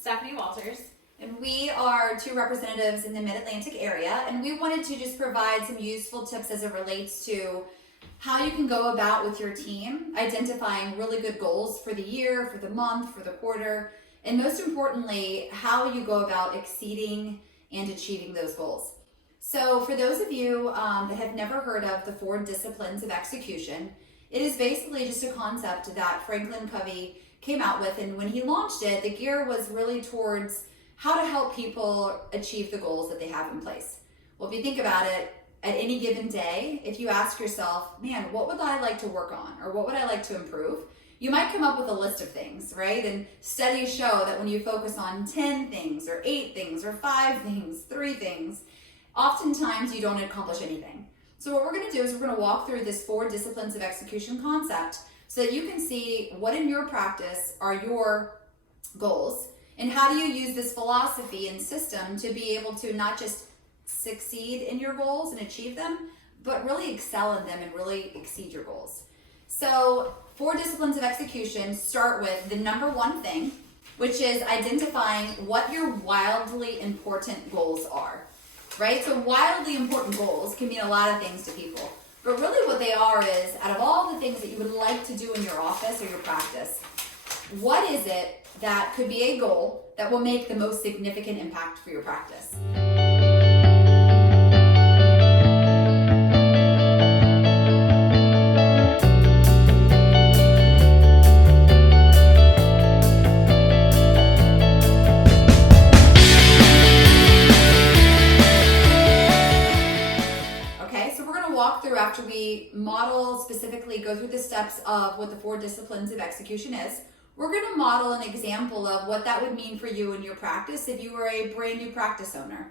Stephanie Walters. And we are two representatives in the Mid-Atlantic area, and we wanted to just provide some useful tips as it relates to how you can go about with your team, identifying really good goals for the year, for the month, for the quarter, and most importantly, how you go about exceeding and achieving those goals. So for those of you that have never heard of the 4 disciplines of execution, it is basically just a concept that Franklin Covey came out with, and when he launched it, the gear was really towards how to help people achieve the goals that they have in place. Well, if you think about it, at any given day, if you ask yourself, man, what would I like to work on, or what would I like to improve? You might come up with a list of things, right? And studies show that when you focus on 10 things, or 8 things, or 5 things, 3 things, oftentimes you don't accomplish anything. So what we're gonna do is we're gonna walk through this 4 disciplines of execution concept so that you can see what in your practice are your goals, and how do you use this philosophy and system to be able to not just succeed in your goals and achieve them, but really excel in them and really exceed your goals. So 4 disciplines of execution start with the number 1 thing, which is identifying what your wildly important goals are, right? So wildly important goals can mean a lot of things to people, but really what they are is, out of all the things that you would like to do in your office or your practice, what is it that could be a goal that will make the most significant impact for your practice? After we model, specifically go through the steps of what the 4 disciplines of execution is, we're going to model an example of what that would mean for you in your practice if you were a brand new practice owner.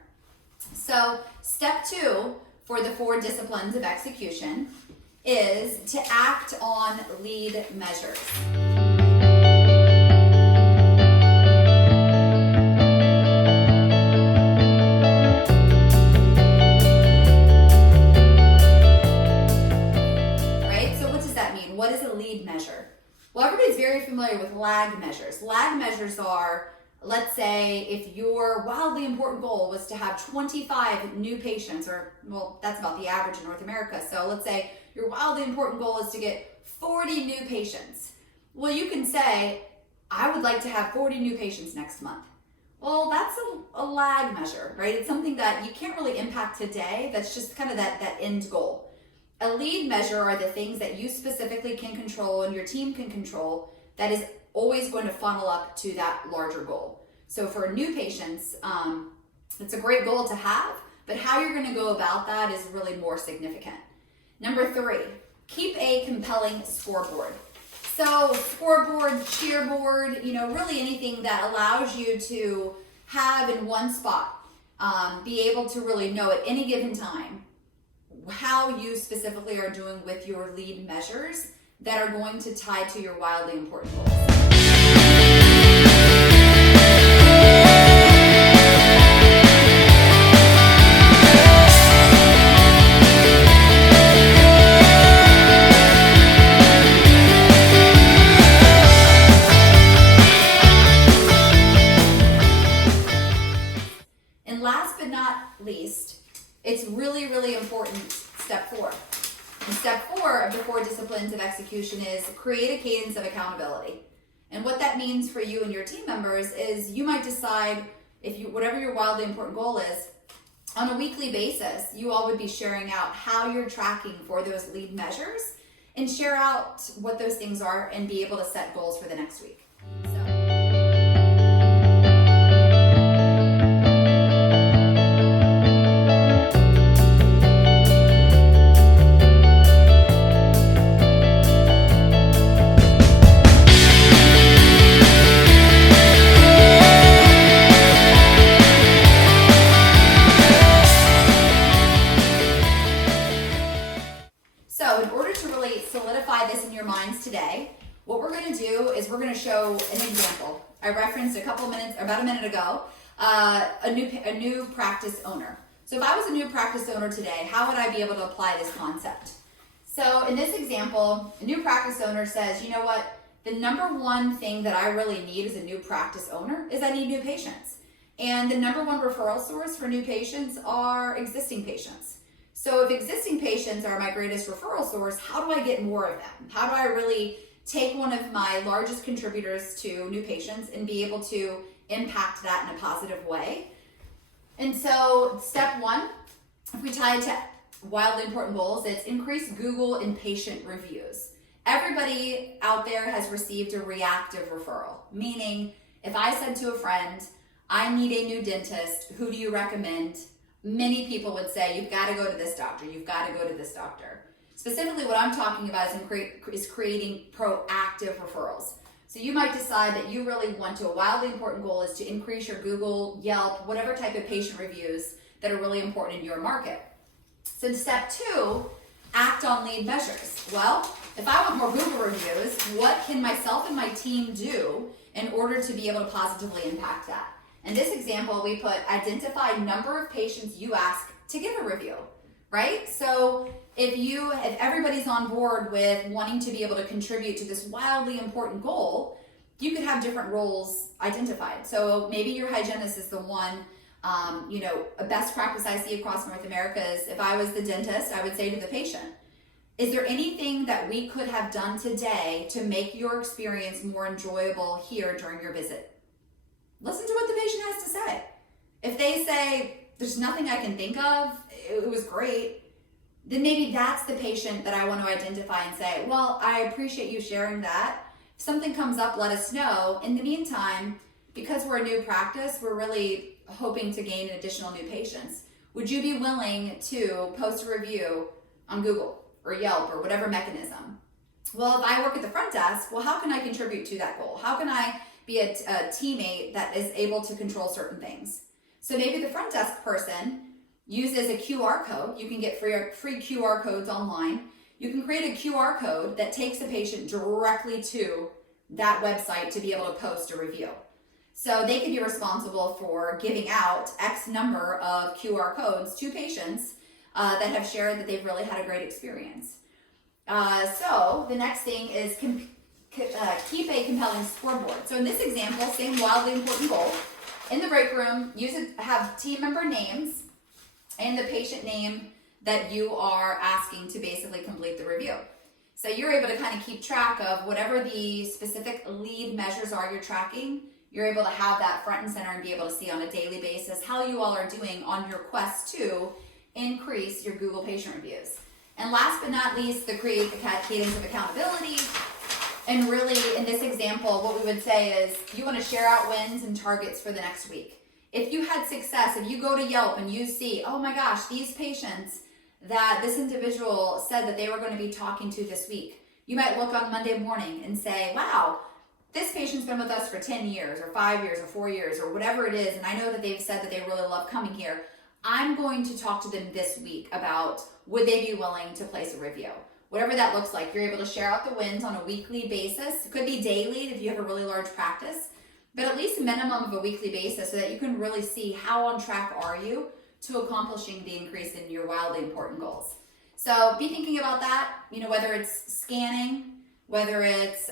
So step 2 for the 4 disciplines of execution is to act on lead measures. What is a lead measure? Well, everybody's very familiar with lag measures. Lag measures are, let's say, if your wildly important goal was to have 25 new patients, or, well, that's about the average in North America. So let's say your wildly important goal is to get 40 new patients. Well, you can say, I would like to have 40 new patients next month. Well, that's a lag measure, right? It's something that you can't really impact today. That's just kind of that end goal. A lead measure are the things that you specifically can control and your team can control that is always going to funnel up to that larger goal. So for new patients, it's a great goal to have, but how you're going to go about that is really more significant. Number 3, keep a compelling scoreboard. So scoreboard, cheerboard, really anything that allows you to have in one spot, be able to really know at any given time how you specifically are doing with your lead measures that are going to tie to your wildly important goals. And last but not least, it's really, really important, step 4. And step 4 of the 4 disciplines of execution is create a cadence of accountability. And what that means for you and your team members is you might decide, whatever your wildly important goal is, on a weekly basis, you all would be sharing out how you're tracking for those lead measures and share out what those things are and be able to set goals for the next week. So in order to really solidify this in your minds today, what we're going to do is we're going to show an example. I referenced about a minute ago, a new practice owner. So if I was a new practice owner today, how would I be able to apply this concept? So in this example, a new practice owner says, you know what, the number one thing that I really need as a new practice owner is I need new patients. And the number one referral source for new patients are existing patients. So if existing patients are my greatest referral source, how do I get more of them? How do I really take one of my largest contributors to new patients and be able to impact that in a positive way? And so step one, if we tie it to wildly important goals, it's increase Google and patient reviews. Everybody out there has received a reactive referral, meaning if I said to a friend, I need a new dentist, who do you recommend? Many people would say, you've got to go to this doctor, you've got to go to this doctor. Specifically, what I'm talking about is creating proactive referrals. So you might decide that you really want to, a wildly important goal is to increase your Google, Yelp, whatever type of patient reviews that are really important in your market. So step two, act on lead measures. Well, if I want more Google reviews, what can myself and my team do in order to be able to positively impact that? In this example, we put identify number of patients you ask to give a review, right? So if everybody's on board with wanting to be able to contribute to this wildly important goal, you could have different roles identified. So maybe your hygienist is the one, a best practice I see across North America is if I was the dentist, I would say to the patient, is there anything that we could have done today to make your experience more enjoyable here during your visit? Listen to what the patient has to say. If they say, there's nothing I can think of, it was great, then maybe that's the patient that I want to identify and say, well, I appreciate you sharing that. If something comes up, let us know. In the meantime, because we're a new practice, we're really hoping to gain additional new patients. Would you be willing to post a review on Google or Yelp or whatever mechanism? Well, if I work at the front desk, well, how can I contribute to that goal? How can I be a teammate that is able to control certain things? So maybe the front desk person uses a QR code. You can get free QR codes online. You can create a QR code that takes a patient directly to that website to be able to post a review. So they can be responsible for giving out X number of QR codes to patients that have shared that they've really had a great experience. So the next thing is keep a compelling scoreboard. So in this example, same wildly important goal. In the break room, have team member names and the patient name that you are asking to basically complete the review. So you're able to kind of keep track of whatever the specific lead measures are you're tracking. You're able to have that front and center and be able to see on a daily basis how you all are doing on your quest to increase your Google patient reviews. And last but not least, create the cadence of accountability. And really, in this example, what we would say is you want to share out wins and targets for the next week. If you had success, if you go to Yelp and you see, oh my gosh, these patients that this individual said that they were going to be talking to this week, you might look on Monday morning and say, wow, this patient's been with us for 10 years or 5 years or 4 years or whatever it is, and I know that they've said that they really love coming here. I'm going to talk to them this week about would they be willing to place a review. Whatever that looks like, you're able to share out the wins on a weekly basis. It could be daily if you have a really large practice, but at least a minimum of a weekly basis so that you can really see how on track are you to accomplishing the increase in your wildly important goals. So be thinking about that, whether it's scanning, whether it's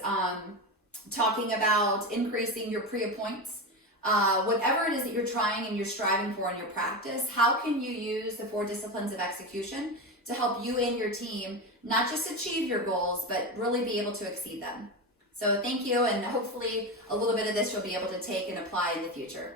talking about increasing your pre-appoints, whatever it is that you're trying and you're striving for in your practice, how can you use the 4 disciplines of execution to help you and your team not just achieve your goals, but really be able to exceed them. So thank you, and hopefully a little bit of this you'll be able to take and apply in the future.